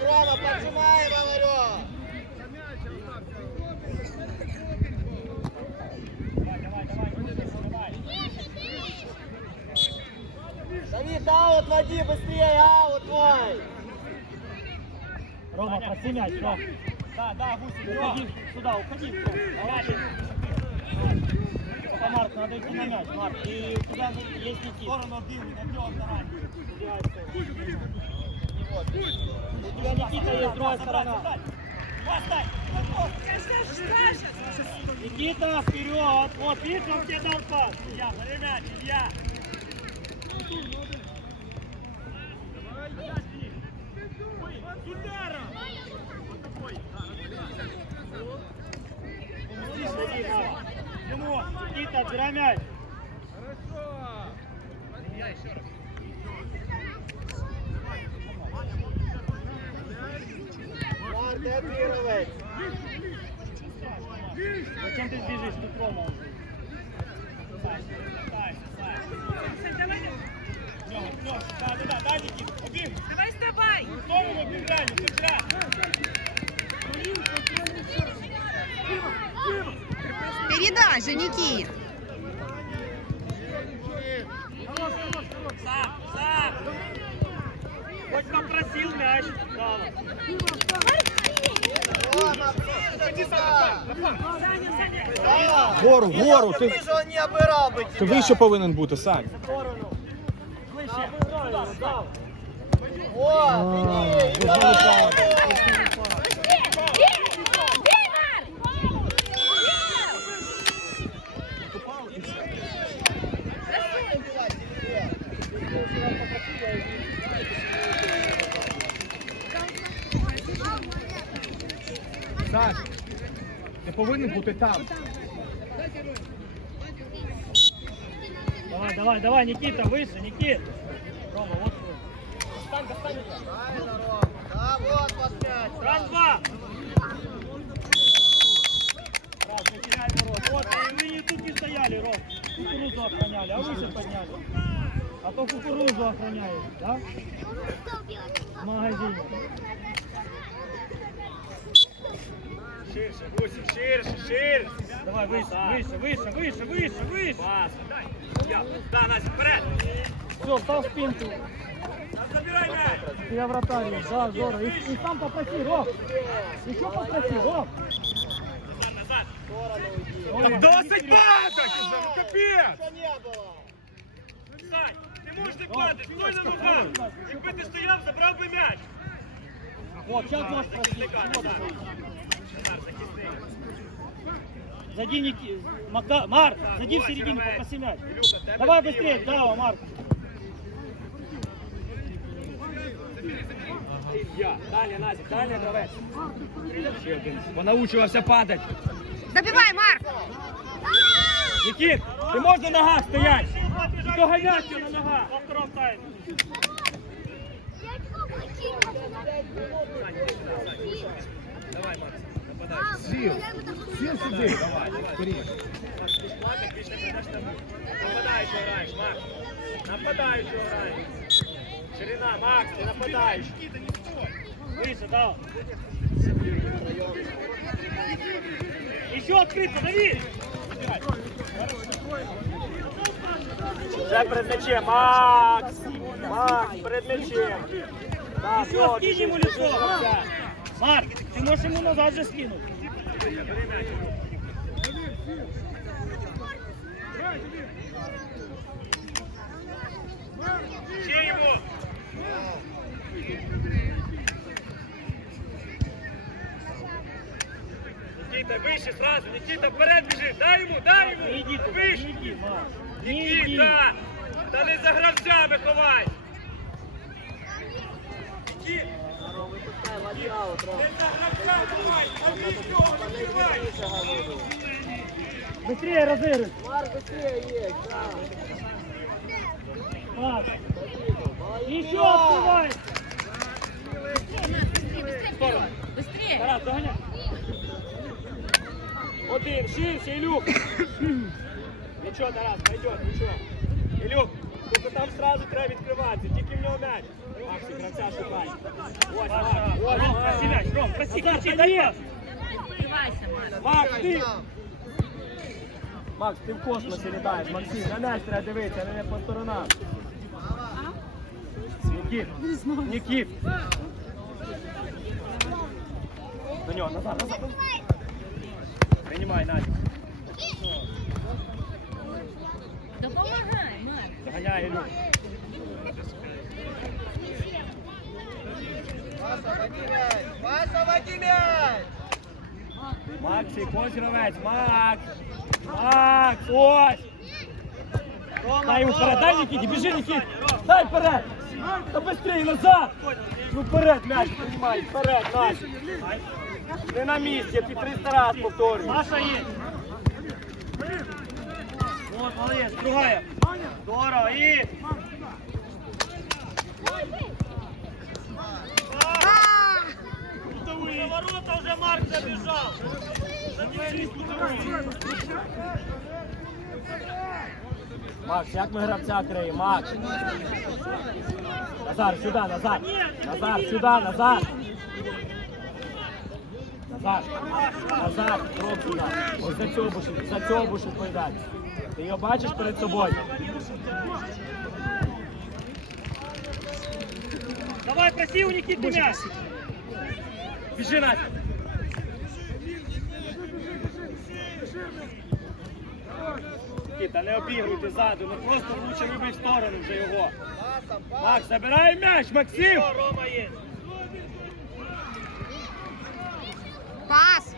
Рома, поджимай, говорю! Давид, аут води, быстрее, аут твой! Рома, проси мяч, Ром. Да, да, Гусев, Уходи сюда, уходи. Давай. Пока, Марк, надо идти на мяч, Марк. И туда есть в Никит. сторону один, на нього старайся. Никита есть, другая сторона. Никита, вперед! Вот, видишь, он тебе дал пас. Илья, бери м'яч, Илья! С ударом! Ему, Никита, отбирай мяч. Марк, ты отыгрывай! Зачем Тут Рома уже. Льова, Льова, да, да, дай, Никит! Давай вставай! Обіграй, не стріляй! Передача, Никит! Сам, сам! Хоть попросил мяч. Право. Рома, ближе туда! Саня, Саня! Да! Вгору, вгору, ти, ти вище повинен бути. Да. О! Саш, ти повинен бути там. Давай, давай, Никита, выше, Никит. Рома, вот. Достань, достань. Правильно, Ром. Да, вот ваш мяч. Раз, два. Раз, не теряй ворот. Вот, и вы не тут не стояли, Ром. Кукурузу охраняли, а выше подняли. А то кукурузу охраняют, да? В магазине. Ширше, Гусів, ширше, ширше! Давай, выше, выше, выше, выше, выше, выше. Пас, да, Настя, вперед! Все, встал в спинку. Забирай м'яч! Я вратарь, да, здорово. И, и сам попроси, Ром. Еще попроси, Ром. Назад, назад! Досить не было? Сань, ти можеш не падати, стой на ногах! Якби ти стояв, забрав би м'яч! Вот, сейчас можешь просить. Захисника, Вот. Назар. Назар, захисник. Зайди, Ники... Магда... Марк, зайди в середину, попроси мяч. Давай быстрее, да, Марк. Я, далі, Назік, далі гравець. Ще один. Понаучувався падати. Марк! Никит, ты можешь на ногах стоять? И догонять на ногах во втором тайме. Давай, Макс, нападай. Сів. Сів сюди. Там. Нападаючого граєш, Макс. Нападаючого граєш. Ширина, Макс, ти нападаєш. Выше, да. Еще открыто, дави! Вже перед м'ячем, Макс! Макс, перед м'ячем. Да, Еще скинь ему лицо. Марк, ты можешь ему назад же скинуть. Ще йому. Никита, выше сразу, Никита, вперед біжи, дай йому, дай йому, вище. Нікіта! Та не за гравцями ховай! Быстрее разыгрывай. Марк, быстрее есть, да. Марк. Еще открывай. Быстрее! Тарас, догоняй. Один, ширше, Ілюх! Нічого, Тарас, пойдет, нічого. Ілюх, тільки там сразу треба відкриватися, тільки в нього м'яч. Максик, гравця шукай. Ось, Макс, ось, Ром, проси, кричи, дай пас. Макс, ти! Макс, ти в космосі літаєш, Максим, на м'яч треба дивитися, а не по сторонам. Нікіт, Нікіт. До нього, назад, назад. Приймай, Надя. Допомагай, Марк. Заганяй, Ілю. Паса, води мяч! Паса, води мяч! Максик, ось гравець, Макс. Макс, ось. Дай йому вперед, дай Нікіті, біжи, Нікіт. Дай вперед. Та быстрее, назад. Ну вперед, м'яч приймай, вперед, Надь. Не на місці, я тобі 300 раз повторюю. Маша є. Вот, молодець, другая. Здорово, і... Кутовий. ворота вже Марк забіжав. Забіжись кутовий. Макс, як ми гравця криємо, Макс? Назар, сюди, Назар. Назар, сюди, Назар. Назар, Назар, крок сюди. Ось за цього будеш, за цього будеш відповідати. Ти його бачиш перед собою? Давай, проси у Никиты мяч. Біжи, Надь. Та не обігруйте ззаду, ну просто лучше вибий в сторону вже його. Макс, забирай м'яч, Максим! Рома є. Пас.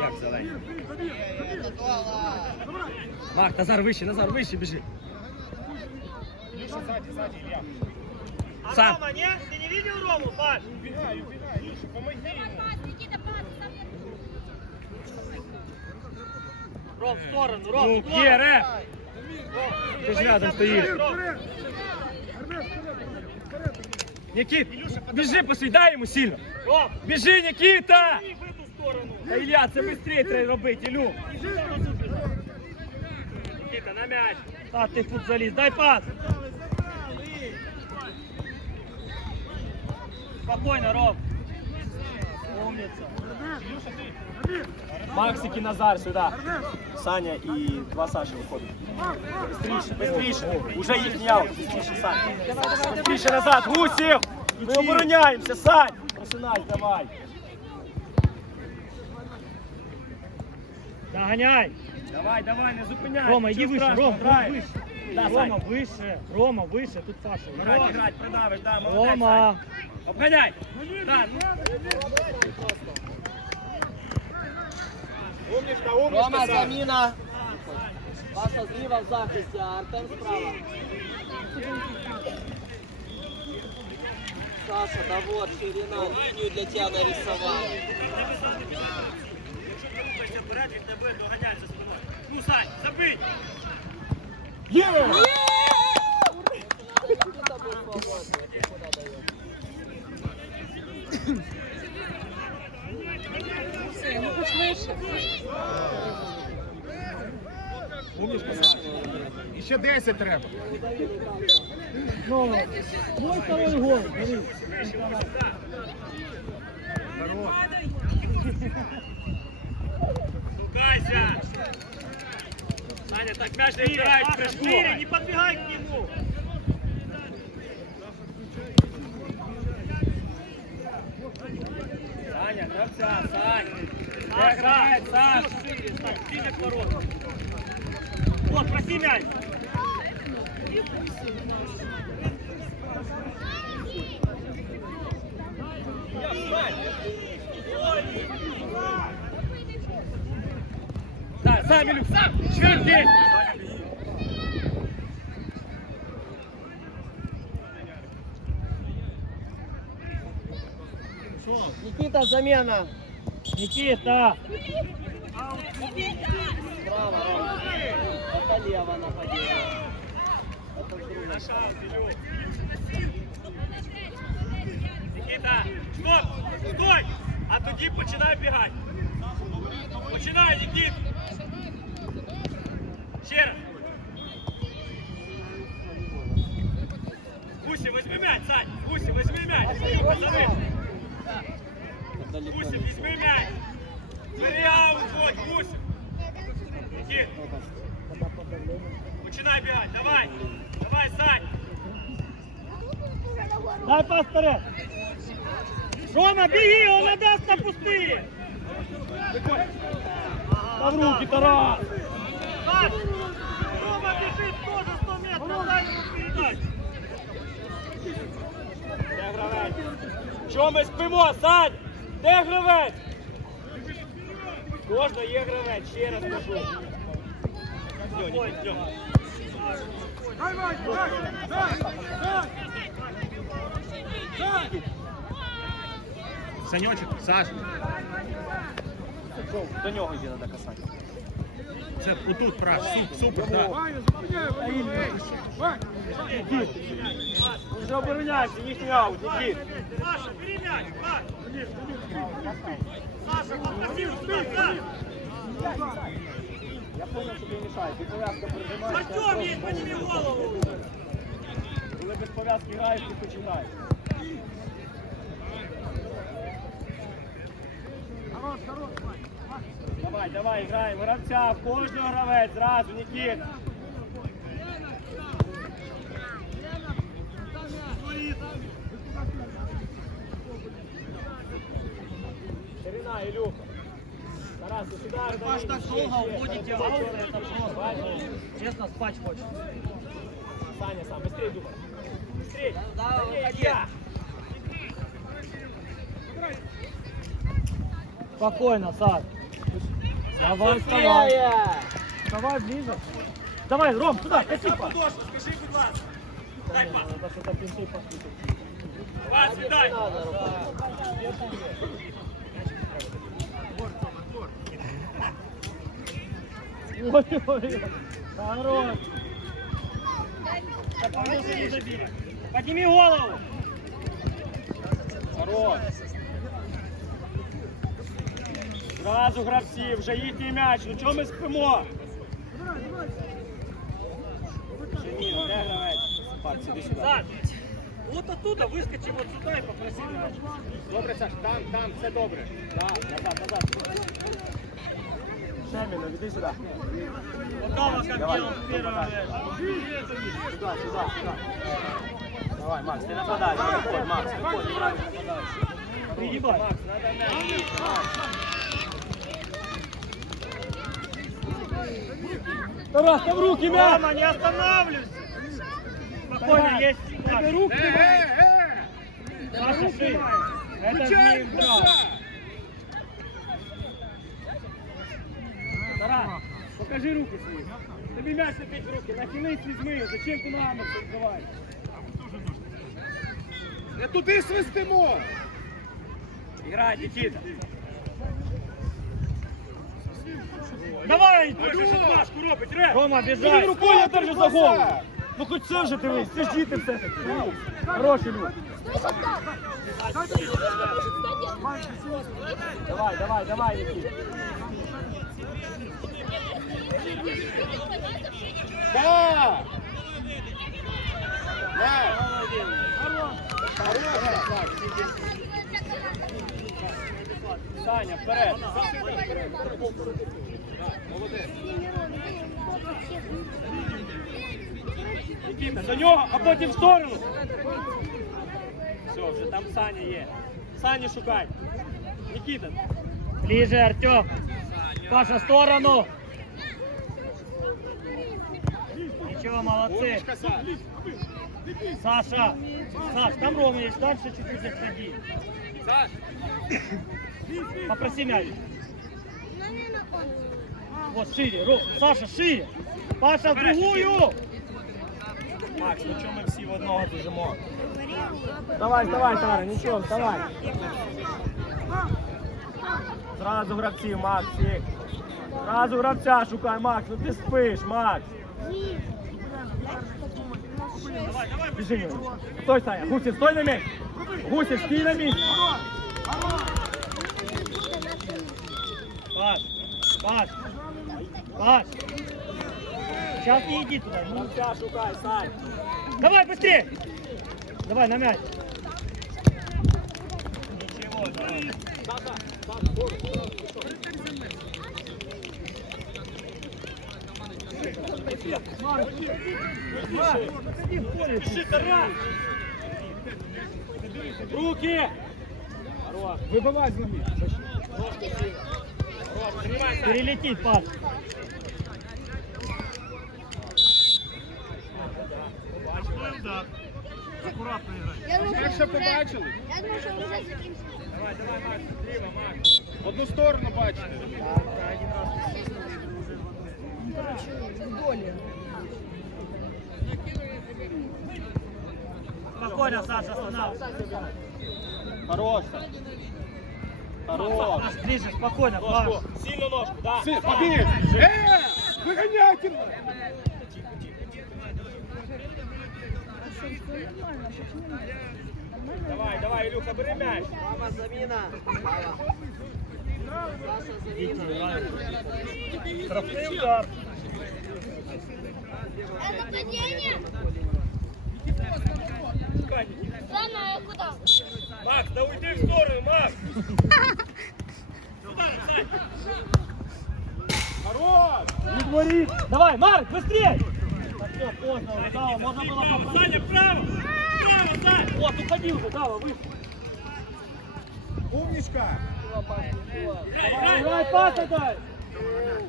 Як зелень? Это Дола! Марк, Назар вище, Назар вище біжи. А Сам. Рома, нет? Ты не видел Рому, Паш? Ром, в сторону, Ром, Ну, в сторону. Кіре! Ром, Ти ж рядом стоїш. Ром. Нікіт, біжи, посвідай йому сильно. Біжи, Нікіта! в эту сторону. Та Ілля, це швидше треба робити, Ілю. Нікіта, на м'яч. А, ты футболист, дай пас. Спокойно, Ром. Умница. Максик і Назар сюди. Саня і два Саші виходять. Бистріше, бистріше. Уже їхній аут. Бистріше, Сань. Бистріше назад, Гусів! Ми обороняємося, Сань! Просинай, давай. Догоняй. Давай, давай, не зупиняй. Рома, иди Нічого выше, страшного, Ром, грай. выше. Да, Рома, Сань. выше. Рома, выше. Тут Паша. Грать, грать, придавиш, да, молодець, Рома. Сань. Обганяй. Да, ну. Умничка, умничка, Рома, Сань. замена! Паша зліва в захисті, а Артем справа. Саша, да вот, ширина, линию для тебя нарисовал. Якщо ти рухаєшся вперед, він тебе доганяє за спиною. Ну, Сань, забий. Є! Умничка, Саша. І ще 10 треба. Ну, мой второй гол. Хорош. Шукайся! Саня, так м'яч не в прыжку. Не подбегай к нему. Саня, гравця, Сань. Саш, Саш, Саш, шире, ворот. Вот, проси мяч. Да, сам, Илюк, сам! Черт здесь! Никита, замена! Никита. Справа, Рома. Это лево нападение. Это друга. Нікіта, стоп! Стой! А тоді починай бігати. Починай, Нікіт! Ще раз. Гусі, возьми м'яч, Сань. Гусі, возьми м'яч. Пацани. Гусі, візьми м'яч. Зря уходь, Гусі. Іди. Починай бігати, давай. Давай, Сань. Дай пас вперед. Рома, беги, он не даст на пустые. Та в руки, Тарас. Рома бежит тоже 100 метров, дай ему передачу. Де гравець? Чого ми спимо, Сань? Де гравець? Кожна є гравець, ще раз кажу. давай, давай, давай. Санечек, Саш, До нього йде треба касати. Це отут прав, суп, супер, так. Вже обороняйся, їхній аут, Нікіт. Саша, бери мяч. Саша, попроси туда, Я понял, що ти мішаєш. Ти пов'язка пережимаєш. Артем есть, подними голову. Коли без пов'язки граєш, ти починаєш. Давай, давай, граємо. Гравця, в кожного гравець, зразу, Нікіт. Ширина, Ілюха. Тарас, ти сюди. Паш, так долго уводите аут, это просто. Честно, спать хочется. Саня сам, быстрее думай. Быстрее. Давай, Да не, выходи. я. Спокойно, Саш. Давай, вставай. Давай ближе. Давай, Ром, туда, кати пас. Скажи, будь ласка. Дай пас. Надо что-то пинты віддай. Надо, Рома. Ой-ой-ой. Хорош. Подними голову. Хорош. Зразу гравці, вже їхній м'яч. Ну чого ми спимо? Вот оттуда выскочи вот сюда и попроси. Добре, Саш, там, там, все добре. Так, назад, назад. Шеміно, іди сюди. Дома как делал первый мяч. Сюди, сюди, сюди. Давай, Макс, ти нападай. Виходь, Макс, неправильно нападаєш. Макс, надо м'яч. Тарас, там руки мяч. Мама, не останавливайся. Спокойно, есть. Тебе руки. Е, е, е! Саша, шире. Это Змеев брал. Тарас, покажи руки свої. Тобі м'яч опять в руки, нахились візьми, зачем ти ногами це відбиваєш? Не туди свистимо! Играй, Никита. Давай, Можеш робить, ре. Рома, Він біжай. рукою я держу за голову. Ну хоть це вже дивись, це ж діти все-таки. Хороший люк. Давай, давай, давай, Никита. Да! Да! Саня, вперед. Никита, до нього, а потім в сторону. Все, вже там Саня є. Саню шукай. Никита. Ближе, Артем. Паша, в сторону. Ничего, молодцы. Саша. Саш, там Рома есть, дальше чуть-чуть отходи. Саш, Попроси мяч. Вот, шире. Саша, шире. Паша, в другую. Макс, ну чому ми всі в одного біжимо? Давай, давай, Тара, нічого, давай. Зразу гравців, Максик. Зразу гравця шукай, Макс, ну ти спиш, Макс. Біжи, Нюра. Стой, Саня, Гусів, стой на місці. Гусів, стій на місці. Паш, Паш, Паш, сейчас не иди туда. Ну. Давай, быстрее. Давай, на мяч. Ничего, давай. Да, да, да, боже, Руки! Выбывай, Перелетит, пас. Я думаю, Як що ще вже- побачили? Я думаю, що вже закінчили. Давай, давай, Макс, зліва, Макс. Одну сторону бачите. Спокойно, Саша, останавливайся. Хорош. Хорош. Паш, ближе, спокойно, Паш. Ножку, сильно ножку, да. Си, побіг. Е, Давай, давай, Илюха, бери мяч. Мама, заміна. Саша, заміна. Штрафний удар. Это нападение? Знаю, куда. Макс, да уйди в сторону, Макс. Хорош. Не Давай, Марк, быстрее! Так все, поздно уже, Дава, можно было попробовать. Саня, вправо! Вправо, Сань! Вот, уходи уже, Дава, вышел. Умничка. Давай, играй, пас отдай!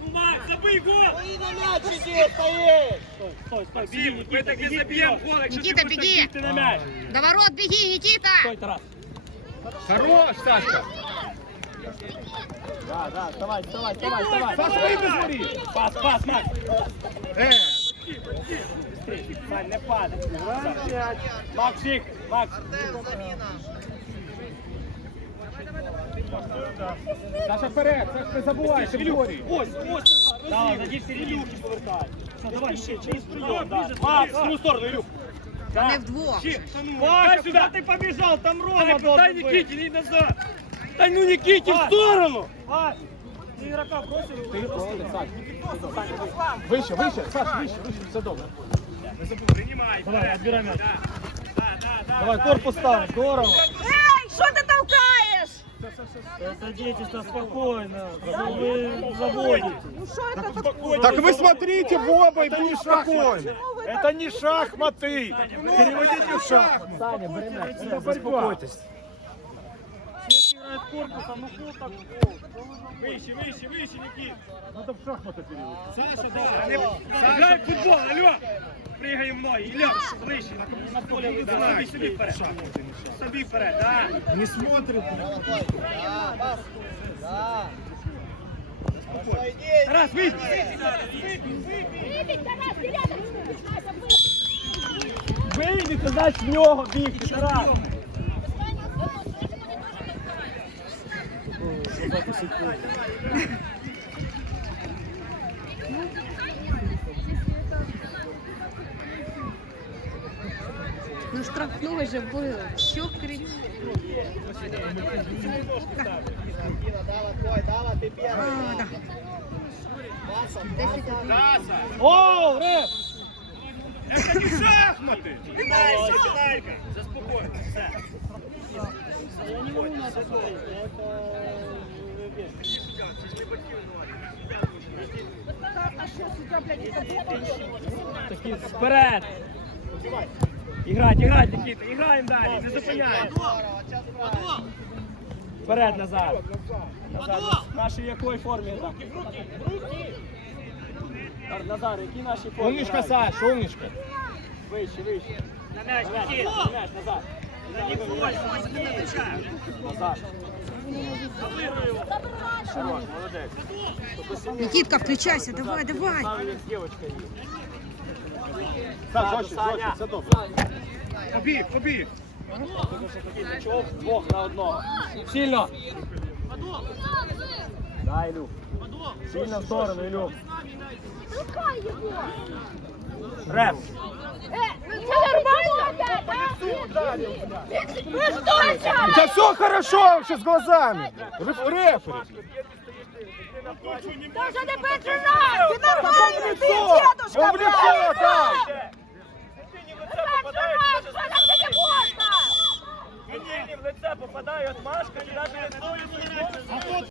Ну, Макс, забий гол! Ой, на м'яч іди, стоїш. Стой, стой, стой, беги, Максим, ми Никита, таки беги заб'ємо вперед. гол, якщо Нікіта, ти будеш біги. так бігти на м'яч. До ворот беги, Никита! Стой, Тарас. Хорош, Сашка. Да, да, вставай, вставай, вставай, вставай. Саша, вийди з воріт. Пас, пас, Макс! Е, Сань, не падай. Максик, Макс. Саша вперед, Саша, не забувай, що в горі. Ось, ось, Дава, зайди в середину. Ілюхи повертай. Все, давай, Ще, через прийом. Макс, в ту сторону, Ілюх. Да. Не вдвох. Дай куда сюди. ты побежал? Там Рома Дай, дай. Никите, не назад. Дай ну Никите в сторону. Паш, ты игрока бросил? Ти проти, Саш. Вище, вище, Саш, вище, вище, все добре. Принимай. Давай, отбирай мяч. Да, да, да, да. Давай, корпус ставь, здорово. Эй, что ты толкаешь? Это детишься спокойно, вы заводите. Так вы смотрите в оба и будете спокойно. Это не шахматы. Переводите в шахматы. Саня, Это борьба. Все играют корпусом, ну кто так гол? Выше, выше, выше, Никит. Надо в шахматы переводить. Саша, да. Играй в футбол, алло. Пригаємо ноги. Ілля, ближче. На поле вийде. Собі, собі вперед. Собі вперед, да. Не смотрит. Да, пас. Да. Хорошо, іди. Раз, вийди. Вийди, ти значить в нього бігти, Тарас. Ну штрафной же был. Чё кричишь? Діна, Дава, твой, Дава, ти перший. Паса, паса. О, реф! Это не шахматы. Піналька, піналька. Такі вперед. Іграть, іграть, Нікіта, іграємо далі, не зупиняємо. Вперед, назад. Назад. Наші в якої формі? Назар, які наші формі? Умничка. Саш, умничка. Вище, вище. На на м'яч, на м'яч, назад. Никитка, включайся, давай, давай. Побіг, побіг. Чого двох на одного? Сильно. Да, Илюх. Сильно в сторону, Илюх. Рэп. У тебя все хорошо вообще с глазами. Реф- Рефери. Не! Ти Так в лицо! дедушка, Он в тобі можна? Мені в лице попадає от Машка і навіть не